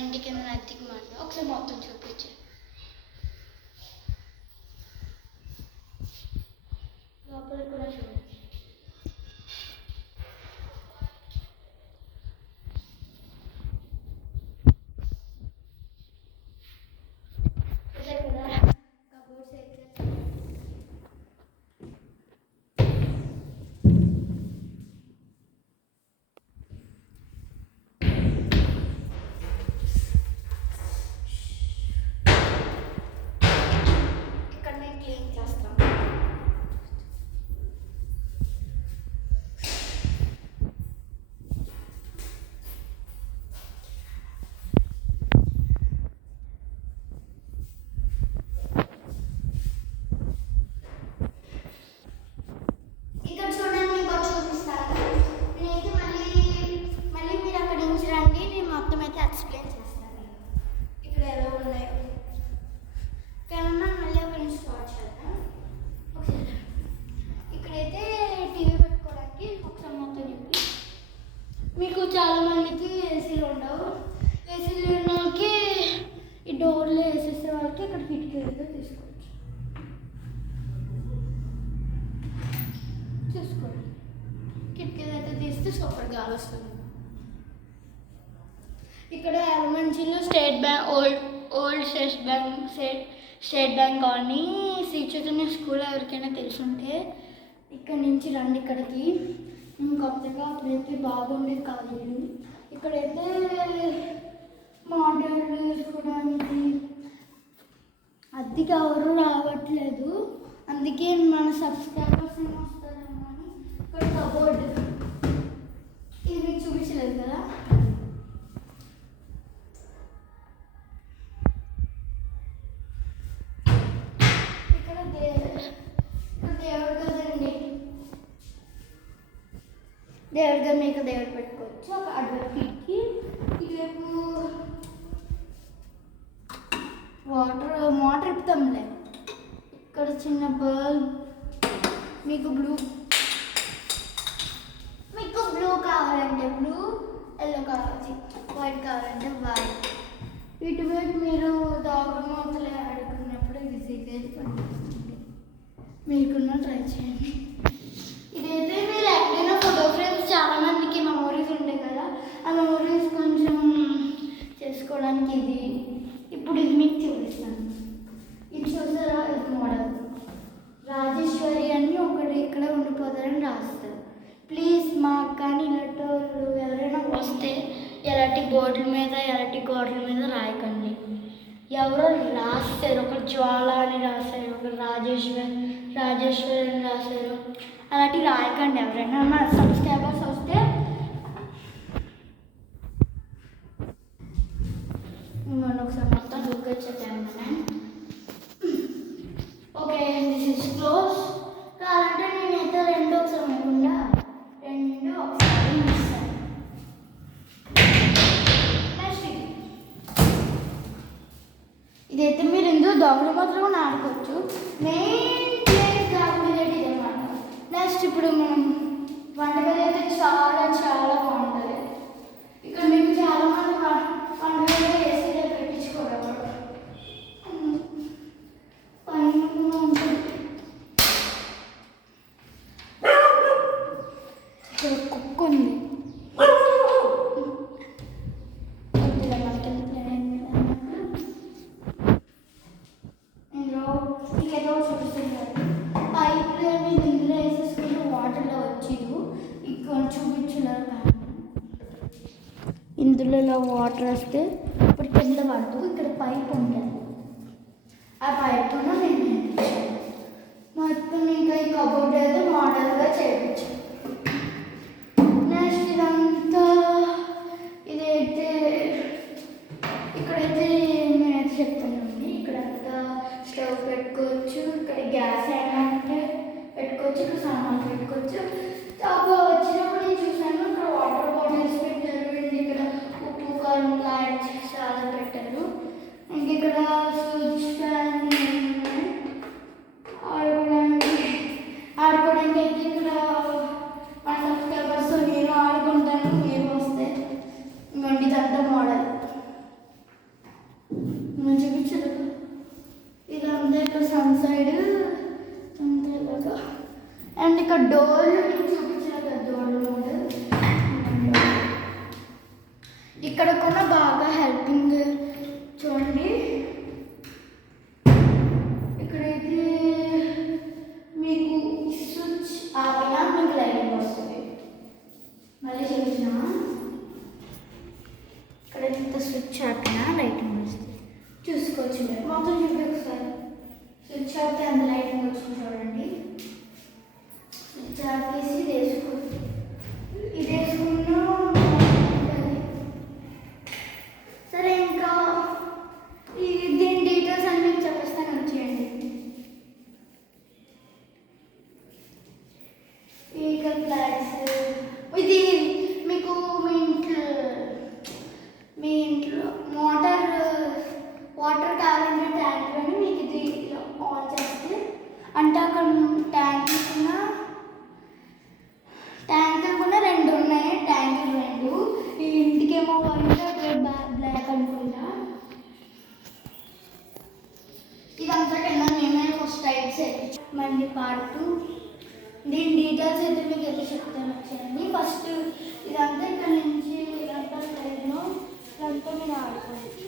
ఇంటికి ఏమైనా అద్దెకి మాట ఒకసారి మొత్తం చూపించే లోపల కూడా చూడండి. మీకు చాలామందికి ఏసీలు ఉండవు. ఏసీలు ఉన్నకి ఈ డోర్లో వేసేసే వాళ్ళకి ఇక్కడ కిటికీ అయితే తీసుకోవచ్చు. చూసుకోండి, కిటికీలు అయితే తీస్తే సూపర్ గాలి వస్తుంది. ఇక్కడ ఎలమంచిలో state bank old state bank colony Sri Chaitanya school ఎవరికైనా తెలుసుంటే ఇక్కడ నుంచి రండి. ఇక్కడికి కొత్తగా అప్పుడైతే బాగుండేది కాదు. ఇక్కడైతే మోడర్లు వేసుకోవడానికి అద్దెకి ఎవరు రావట్లేదు, అందుకే మన సబ్స్క్రైబర్స్ ఏమి వస్తారేమో అని ఇక్కడ కబోర్డ్ ఇది మీకు చూపించలేదు కదా. ఇక్కడ దేవుడు కదండి, దేవుడిగా మీకు దేవుడు పెట్టుకోవచ్చు. ఒక అడ్వకేట్కి ఇటువైపు మోటార్ ఇప్పుతాంలే. ఇక్కడ చిన్న బల్బ్, మీకు బ్లూ కావాలంటే బ్లూ, ఎల్లో కావాలి, వైట్ కావాలంటే వైట్. ఇటువైపు మీరు దాగుడుమూతలు ఆడుకున్నప్పుడు ఈజీగా పడుతుంది. మీకున్న ట్రై చేయండి. ఇదైతే మీరు ఎక్కడైనా ఫోటో ఫ్రేమ్స్ చాలామందికి మెమోరీస్ ఉంటాయి కదా, ఆ మెమోరీస్ కొంచెం చేసుకోవడానికి ఇది. ఇప్పుడు ఇది మీకు చూపిస్తాను. ఇది చూసారా, ఇది మోడల్ రాజేశ్వరి అని ఒకటి ఇక్కడ ఉండిపోతారని రాస్తారు. ప్లీజ్ మాకు కానీ ఇలాంటి వాళ్ళు ఎవరైనా వస్తే ఎలాంటి బోర్డుల మీద ఎలాంటి గోడల మీద రాయకండి. ఎవరో రాస్తారు, ఒకరు జ్వాల అని రాశారు, ఒకరు రాజేశ్వరి అని రాశారు. అలాంటివి రాయకండి. ఎవరైనా మన సబ్స్క్రైబర్స్ వస్తే మనం ఒకసారి మొత్తం లుక్ వచ్చేసాను. Okay, this is close. కావాలంటే నేనైతే రెండు ఒకసారి లేకుండా రెండు ఒకసారి ఇస్తాను. నెక్స్ట్ ఇదైతే మీరు ఎందుకు దొంగలు మాత్రం కూడా ఆడుకోవచ్చు. మెయిన్ ప్లేస్ కాకుండా ఇదన్నమాట. నెక్స్ట్ ఇప్పుడు మనం వంటగది అయితే చాలా చాలా బాగుంటుంది. ఇక్కడ మీకు చాలామంది వంటగదిలో ఏసీలో పెట్టించుకోవడం కుక్క ఉంది. ఇంకేదో చూపిస్తుంది పైప్ ఇందులో వేసేసుకుంటే వాటర్లో వచ్చేది. ఇక్కడ చూపించలేరు. ఇందులో ఇలా వాటర్ వస్తే ఇప్పుడు కింద పడుతూ ఇక్కడ పైప్ ఉంటుంది. ఆ పైప్తో నేను మొత్తం ఇంకా ఈ కబోర్డ్ అయితే మోడల్గా చేయించాను. నెక్స్ట్ ఇదంతా ఇదైతే ఇక్కడైతే నేనైతే చెప్తానండి. ఇక్కడంతా స్టవ్ పెట్టుకోవచ్చు, ఇక్కడ గ్యాస్ అయినా పెట్టుకోవచ్చు, ఇక్కడ సామాన్లు పెట్టుకోవచ్చు. చాలా వచ్చినప్పుడు నేను చూసాను ఇక్కడ వాటర్ బాటిల్స్ పెట్టారు, ఇక్కడ ఉప్పు కారం చాలా పెట్టారు. ఇంక ఇక్కడ స్విచ్ ఫ్యాన్ ఆడుకోవడానికి అయితే ఇక్కడ మన సబ్స్క్రైబర్స్ నేను ఆడుకుంటాను. మీరు వస్తే ఇదంతా మోడల్ సన్ సైడ్ అంతే కదా. అండ్ ఇక్కడ డోర్ చూపించిన కదా, డోర్ మోడ్. ఇక్కడ కూడా బాగా హెల్పింగ్ చూడండి. ఇక్కడైతే మీకు స్విచ్ ఆపినా మీకు లైటింగ్ వస్తుంది. మళ్ళీ చూసిన ఇక్కడ ఇంత స్విచ్ ఆపినా లైటింగ్ వస్తుంది, చూసుకోవచ్చు. మొత్తం చూపి ఒకసారి. స్విచ్ ఆపితే అంత లైటింగ్ వచ్చింది చూడండి. స్విచ్ ఆపేసి ఇది వేసుకోవచ్చు. ఇది వేసుకున్నా సరే. ఇంకా దీని డీటెయిల్స్ అన్ని మీకు చెప్పేస్తాను, వచ్చేయండి. ఇక ఫ్లాట్స్ ఇది మీకు మీ ఇంట్లో వాటర్ కావాలంటే ట్యాంక్ అని మీకు ఇది ఆన్ చేస్తే అంటే అక్కడ ట్యాంకులు కూడా 2 ఉన్నాయి. ట్యాంకులు 2. ఈ ఇంటికేమో వైట్ బ్లాక్ అనుకుంటా. ఇదంతా కింద మేమే ఫస్ట్ టైప్స్ మళ్ళీ పార్ట్ 2. దీని డీటెయిల్స్ అయితే మీకు అయితే చెప్తాను, వచ్చేయండి. ఫస్ట్ ఇదంతా ఇక్కడ నుంచి ఇదంతా సైడ్లో ఇదంతా మీరు ఆడుకోవచ్చు.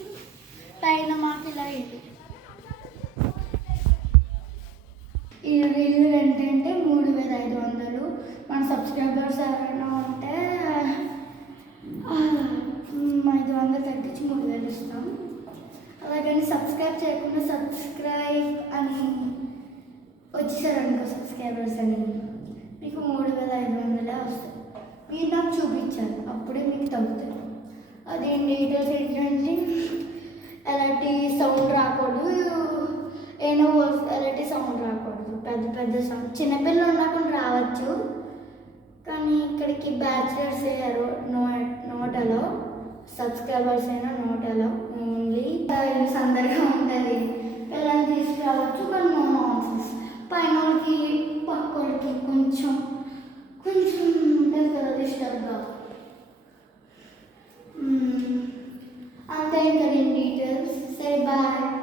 పైన మాకు ఇలా ఇది ఇల్లు రెంట్ అంటే 3500. మన సబ్స్క్రైబర్స్ ఎవరైనా ఉంటే 500 తగ్గించి 3000 ఇస్తాం. అలాగని సబ్స్క్రైబ్ చేయకుండా సబ్స్క్రైబ్ అని వచ్చేసారనుకో సబ్స్క్రైబర్స్ అని మీకు 3500 వస్తాయి. మీరు నాకు చూపించాలి, అప్పుడే మీకు తగ్గుతుంది. అది డీటెయిల్స్ ఏంటంటే ఎలాంటి సౌండ్ రాకూడదు, ఎలాంటి సౌండ్ రాకూడదు, పెద్ద సౌండ్. చిన్నపిల్లలు ఉన్నప్పుడు రావచ్చు, కానీ ఇక్కడికి బ్యాచిలర్స్ అయ్యారు నోట్ అలో, సబ్స్క్రైబర్స్ అయినా నోట్ అలో. ఓన్లీ సందడిగా ఉంటుంది, పిల్లల్ని తీసుకురావచ్చు, కానీ నో నాన్సెన్స్. పైన వాళ్ళకి పక్క వాళ్ళకి కొంచెం ఉంటుంది కదా డిస్టర్బ్గా. అంతే ఇంకా డీటెయిల్స్. సరే, బాయ్.